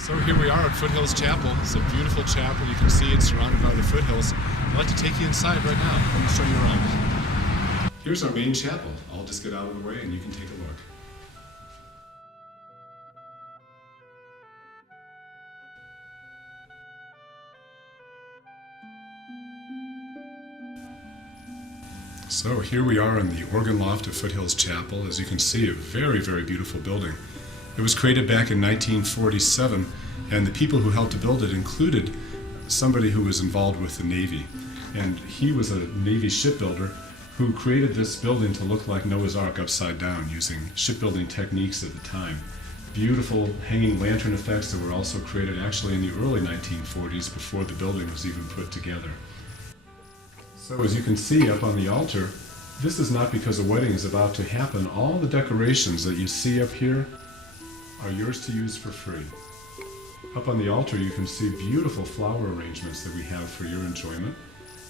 So here we are at Foothills Chapel. It's a beautiful chapel. You can see it's surrounded by the foothills. I'd like to take you inside right now. Let me show you around. Here's our main chapel. I'll just get out of the way and you can take a look. So here we are in the organ loft of Foothills Chapel. As you can see, a very, very beautiful building. It was created back in 1947, and the people who helped to build it included somebody who was involved with the Navy. And he was a Navy shipbuilder who created this building to look like Noah's Ark upside down using shipbuilding techniques at the time. Beautiful hanging lantern effects that were also created actually in the early 1940s before the building was even put together. So as you can see up on the altar, this is not because a wedding is about to happen. All the decorations that you see up here are yours to use for free. Up on the altar you can see beautiful flower arrangements that we have for your enjoyment.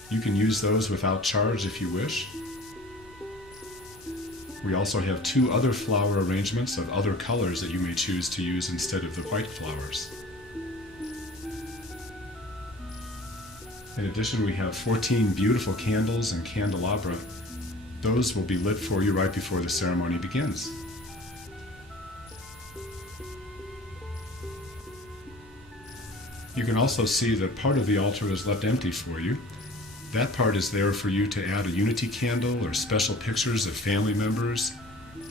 You can use those without charge if you wish. We also have two other flower arrangements of other colors that you may choose to use instead of the white flowers. In addition, we have 14 beautiful candles and candelabra. Those will be lit for you right before the ceremony begins. You can also see that part of the altar is left empty for you. That part is there for you to add a unity candle or special pictures of family members.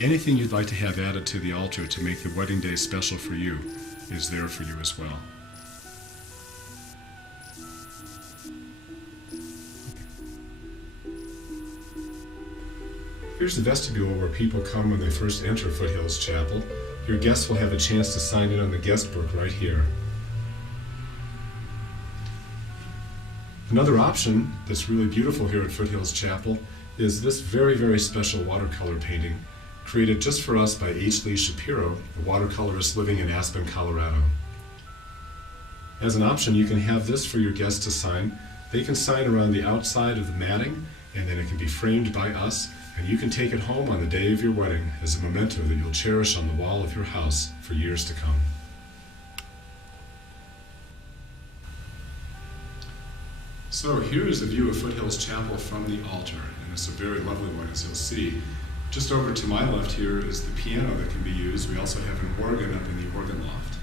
Anything you'd like to have added to the altar to make the wedding day special for you is there for you as well. Here's the vestibule where people come when they first enter Foothills Chapel. Your guests will have a chance to sign in on the guest book right here. Another option that's really beautiful here at Foothills Chapel is this very, very special watercolor painting created just for us by H. Lee Shapiro, a watercolorist living in Aspen, Colorado. As an option, you can have this for your guests to sign. They can sign around the outside of the matting, and then it can be framed by us, and you can take it home on the day of your wedding as a memento that you'll cherish on the wall of your house for years to come. So here is a view of Foothills Chapel from the altar, and it's a very lovely one, as you'll see. Just over to my left here is the piano that can be used. We also have an organ up in the organ loft.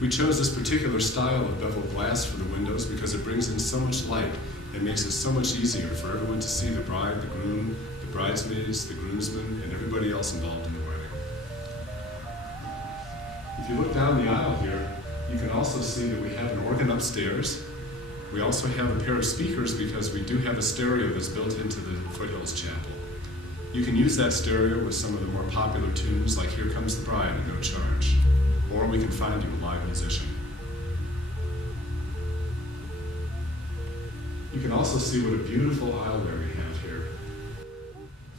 We chose this particular style of beveled glass for the windows because it brings in so much light and makes it so much easier for everyone to see the bride, the groom, the bridesmaids, the groomsmen, and everybody else involved in the wedding. If you look down the aisle here, you can also see that we have an organ upstairs. We also have a pair of speakers because we do have a stereo that's built into the Foothills Chapel. You can use that stereo with some of the more popular tunes like Here Comes the Bride at no charge, or we can find you a live musician. You can also see what a beautiful aisleway we have here.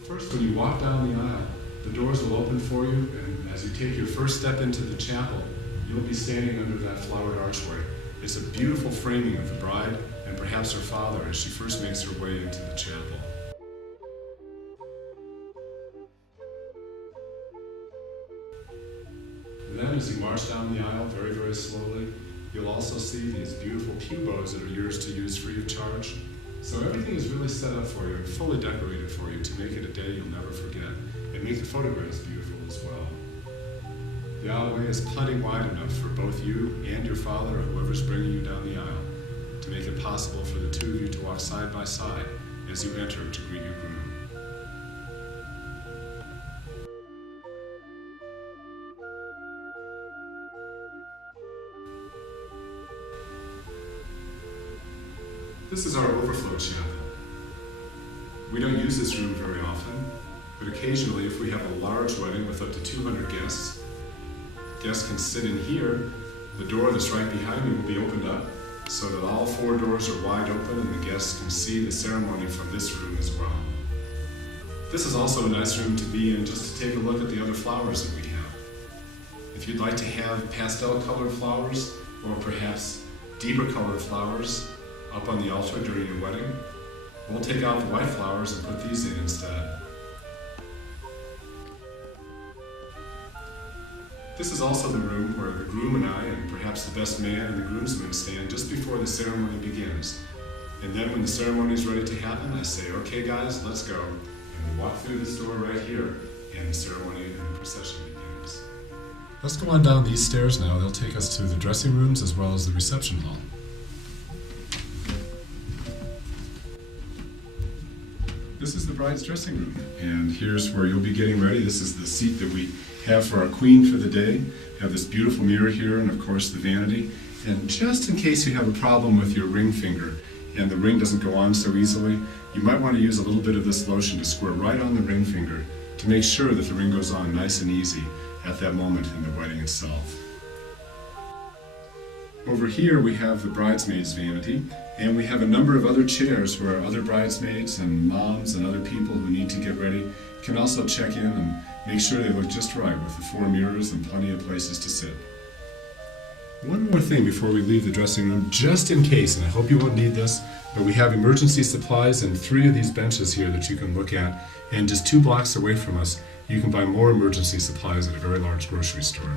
First, when you walk down the aisle, the doors will open for you, and as you take your first step into the chapel, you'll be standing under that flowered archway. It's a beautiful framing of the bride and perhaps her father as she first makes her way into the chapel. And then as you march down the aisle very, very slowly, you'll also see these beautiful pew bows that are yours to use free of charge. So everything is really set up for you and fully decorated for you to make it a day you'll never forget and make the photographs beautiful as well. The aisleway is plenty wide enough for both you and your father or whoever's bringing you down the aisle to make it possible for the two of you to walk side by side as you enter to greet your groom. This is our Overflow chapel. We don't use this room very often, but occasionally if we have a large wedding with up to 200 guests, guests can sit in here. The door that's right behind me will be opened up so that all four doors are wide open and the guests can see the ceremony from this room as well. This is also a nice room to be in just to take a look at the other flowers that we have. If you'd like to have pastel colored flowers or perhaps deeper colored flowers up on the altar during your wedding, we'll take out the white flowers and put these in instead. This is also the room where the groom and I, and perhaps the best man and the groomsmen, stand just before the ceremony begins. And then when the ceremony is ready to happen, I say, okay guys, let's go. And we walk through this door right here, and the ceremony and the procession begins. Let's go on down these stairs now. They'll take us to the dressing rooms as well as the reception hall. This is the bride's dressing room, and here's where you'll be getting ready. This is the seat that we have for our queen for the day. We have this beautiful mirror here, and of course the vanity. And just in case you have a problem with your ring finger and the ring doesn't go on so easily, you might want to use a little bit of this lotion to squirt right on the ring finger to make sure that the ring goes on nice and easy at that moment in the wedding itself. Over here we have the bridesmaid's vanity, and we have a number of other chairs where other bridesmaids and moms and other people who need to get ready can also check in and make sure they look just right with the 4 mirrors and plenty of places to sit. One more thing before we leave the dressing room, just in case, and I hope you won't need this, but we have emergency supplies and 3 of these benches here that you can look at, and just 2 blocks away from us, you can buy more emergency supplies at a very large grocery store.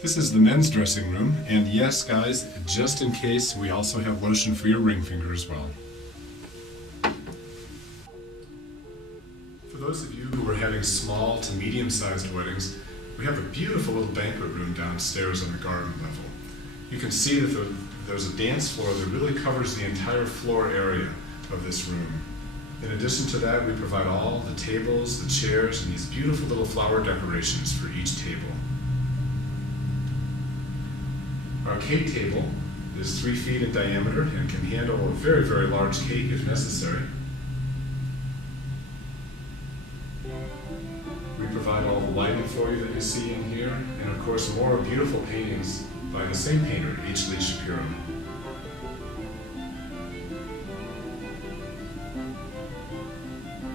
This is the men's dressing room, and yes guys, just in case, we also have lotion for your ring finger as well. For those of you who are having small to medium-sized weddings, we have a beautiful little banquet room downstairs on the garden level. You can see that there's a dance floor that really covers the entire floor area of this room. In addition to that, we provide all the tables, the chairs, and these beautiful little flower decorations for each table. Our cake table is 3 feet in diameter and can handle a very, very large cake if necessary. We provide all the lighting for you that you see in here, and of course more beautiful paintings by the same painter, H. Lee Shapiro.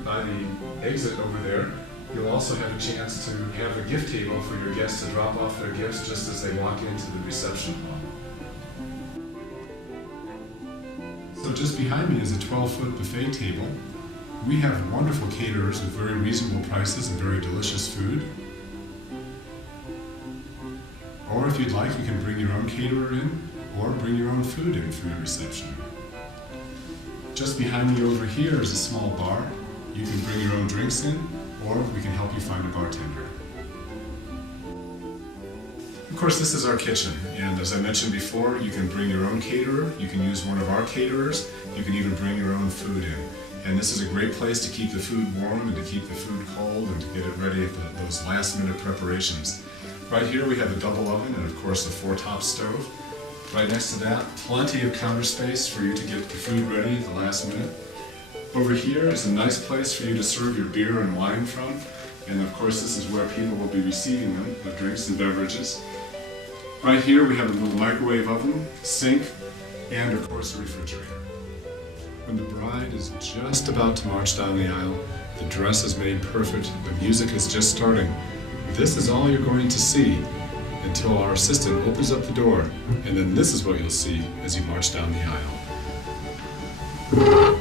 By the exit over there, you'll also have a chance to have a gift table for your guests to drop off their gifts just as they walk into the reception hall. So just behind me is a 12-foot buffet table. We have wonderful caterers with very reasonable prices and very delicious food. Or if you'd like, you can bring your own caterer in, or bring your own food in for your reception. Just behind me over here is a small bar. You can bring your own drinks in, or we can help you find a bartender. Of course, this is our kitchen, and as I mentioned before, you can bring your own caterer, you can use one of our caterers, you can even bring your own food in. And this is a great place to keep the food warm and to keep the food cold and to get it ready for those last-minute preparations. Right here we have a double oven and of course a 4-top stove. Right next to that, plenty of counter space for you to get the food ready at the last minute. Over here is a nice place for you to serve your beer and wine from, and of course this is where people will be receiving them, the drinks and beverages. Right here we have a little microwave oven, sink, and of course a refrigerator. When the bride is just about to march down the aisle, the dress is made perfect, the music is just starting. This is all you're going to see until our assistant opens up the door, and then this is what you'll see as you march down the aisle.